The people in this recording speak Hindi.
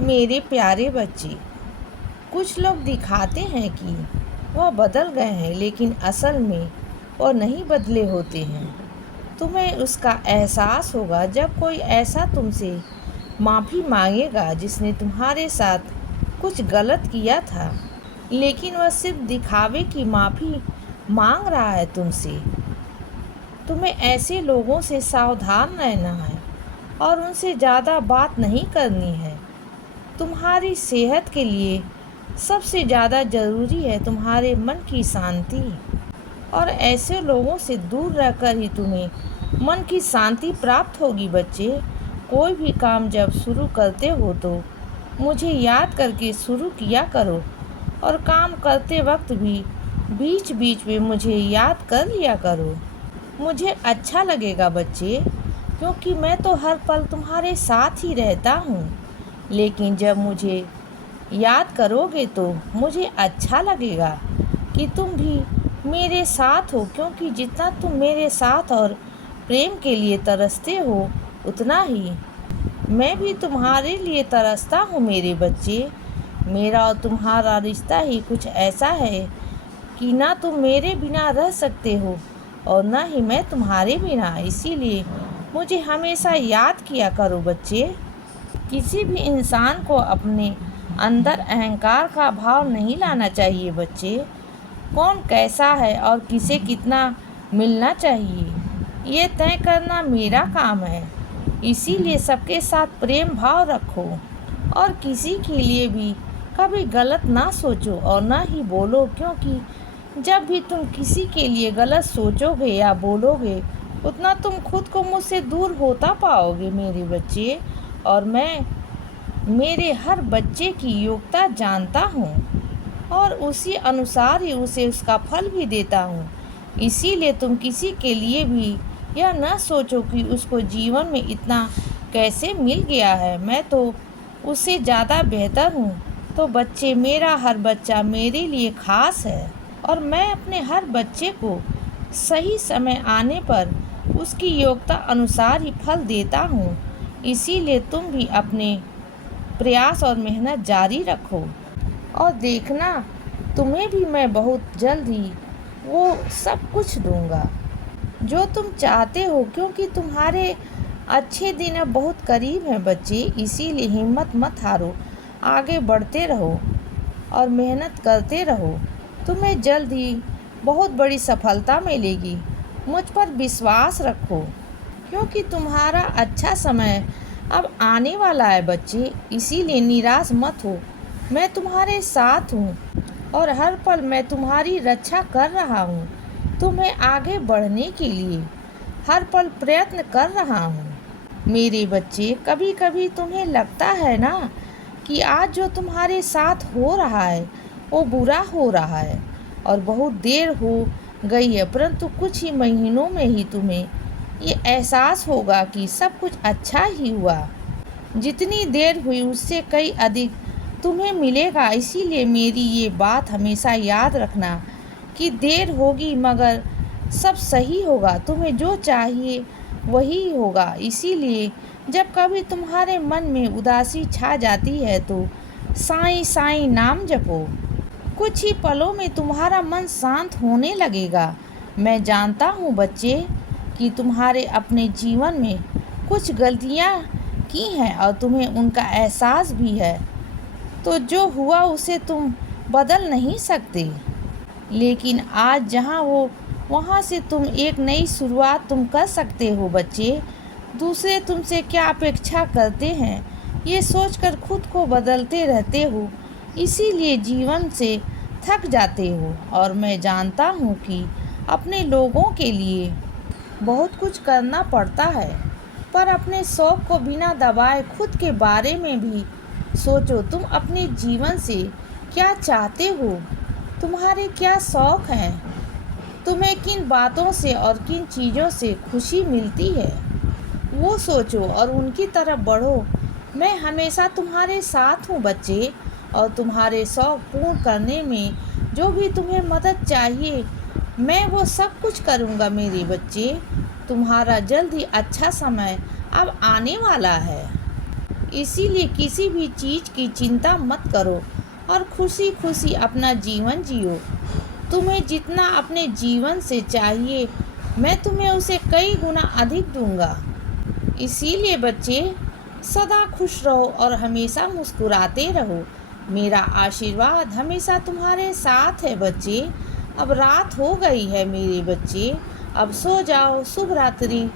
मेरे प्यारे बच्चे, कुछ लोग दिखाते हैं कि वह बदल गए हैं, लेकिन असल में वह नहीं बदले होते हैं। तुम्हें उसका एहसास होगा जब कोई ऐसा तुमसे माफ़ी मांगेगा जिसने तुम्हारे साथ कुछ गलत किया था, लेकिन वह सिर्फ दिखावे की माफ़ी मांग रहा है तुमसे। तुम्हें ऐसे लोगों से सावधान रहना है और उनसे ज़्यादा बात नहीं करनी है। तुम्हारी सेहत के लिए सबसे ज़्यादा ज़रूरी है तुम्हारे मन की शांति, और ऐसे लोगों से दूर रहकर ही तुम्हें मन की शांति प्राप्त होगी। बच्चे, कोई भी काम जब शुरू करते हो तो मुझे याद करके शुरू किया करो, और काम करते वक्त भी बीच बीच में मुझे याद कर लिया करो। मुझे अच्छा लगेगा बच्चे, क्योंकि मैं तो हर पल तुम्हारे साथ ही रहता हूँ। लेकिन जब मुझे याद करोगे तो मुझे अच्छा लगेगा कि तुम भी मेरे साथ हो, क्योंकि जितना तुम मेरे साथ और प्रेम के लिए तरसते हो, उतना ही मैं भी तुम्हारे लिए तरसता हूँ। मेरे बच्चे, मेरा और तुम्हारा रिश्ता ही कुछ ऐसा है कि ना तुम मेरे बिना रह सकते हो और ना ही मैं तुम्हारे बिना। इसीलिए मुझे हमेशा याद किया करो बच्चे। किसी भी इंसान को अपने अंदर अहंकार का भाव नहीं लाना चाहिए बच्चे। कौन कैसा है और किसे कितना मिलना चाहिए, ये तय करना मेरा काम है। इसीलिए सबके साथ प्रेम भाव रखो और किसी के लिए भी कभी गलत ना सोचो और ना ही बोलो, क्योंकि जब भी तुम किसी के लिए गलत सोचोगे या बोलोगे, उतना तुम खुद को मुझसे दूर होता पाओगे मेरे बच्चे। और मैं मेरे हर बच्चे की योग्यता जानता हूँ और उसी अनुसार ही उसे उसका फल भी देता हूँ। इसीलिए तुम किसी के लिए भी यह न सोचो कि उसको जीवन में इतना कैसे मिल गया है, मैं तो उससे ज़्यादा बेहतर हूँ। तो बच्चे, मेरा हर बच्चा मेरे लिए ख़ास है और मैं अपने हर बच्चे को सही समय आने पर उसकी योग्यता अनुसार ही फल देता हूँ। इसीलिए तुम भी अपने प्रयास और मेहनत जारी रखो और देखना, तुम्हें भी मैं बहुत जल्द ही वो सब कुछ दूंगा जो तुम चाहते हो, क्योंकि तुम्हारे अच्छे दिन अब बहुत करीब हैं बच्चे। इसीलिए हिम्मत मत हारो, आगे बढ़ते रहो और मेहनत करते रहो। तुम्हें जल्द ही बहुत बड़ी सफलता मिलेगी। मुझ पर विश्वास रखो, क्योंकि तुम्हारा अच्छा समय अब आने वाला है बच्चे। इसीलिए निराश मत हो, मैं तुम्हारे साथ हूँ और हर पल मैं तुम्हारी रक्षा कर रहा हूँ। तुम्हें आगे बढ़ने के लिए हर पल प्रयत्न कर रहा हूँ मेरे बच्चे। कभी कभी तुम्हें लगता है ना कि आज जो तुम्हारे साथ हो रहा है वो बुरा हो रहा है और बहुत देर हो गई है, परंतु कुछ ही महीनों में ही तुम्हें ये एहसास होगा कि सब कुछ अच्छा ही हुआ। जितनी देर हुई उससे कई अधिक तुम्हें मिलेगा। इसीलिए मेरी ये बात हमेशा याद रखना कि देर होगी मगर सब सही होगा। तुम्हें जो चाहिए वही होगा। इसीलिए जब कभी तुम्हारे मन में उदासी छा जाती है तो साईं साईं नाम जपो। कुछ ही पलों में तुम्हारा मन शांत होने लगेगा। मैं जानता हूँ बच्चे कि तुम्हारे अपने जीवन में कुछ गलतियाँ की हैं और तुम्हें उनका एहसास भी है। तो जो हुआ उसे तुम बदल नहीं सकते, लेकिन आज जहाँ हो वहाँ से तुम एक नई शुरुआत तुम कर सकते हो बच्चे। दूसरे तुमसे क्या अपेक्षा करते हैं ये सोचकर खुद को बदलते रहते हो, इसीलिए जीवन से थक जाते हो। और मैं जानता हूँ कि अपने लोगों के लिए बहुत कुछ करना पड़ता है, पर अपने शौक़ को बिना दबाए खुद के बारे में भी सोचो। तुम अपने जीवन से क्या चाहते हो, तुम्हारे क्या शौक़ हैं, तुम्हें किन बातों से और किन चीज़ों से खुशी मिलती है, वो सोचो और उनकी तरफ बढ़ो। मैं हमेशा तुम्हारे साथ हूँ बच्चे, और तुम्हारे शौक़ पूर्ण करने में जो भी तुम्हें मदद चाहिए मैं वो सब कुछ करूँगा मेरे बच्चे। तुम्हारा जल्द ही अच्छा समय अब आने वाला है। इसीलिए किसी भी चीज़ की चिंता मत करो और खुशी खुशी अपना जीवन जियो। तुम्हें जितना अपने जीवन से चाहिए मैं तुम्हें उसे कई गुना अधिक दूंगा। इसीलिए बच्चे सदा खुश रहो और हमेशा मुस्कुराते रहो। मेरा आशीर्वाद हमेशा तुम्हारे साथ है बच्चे। अब रात हो गई है मेरे बच्चे, अब सो जाओ। शुभ रात्रि।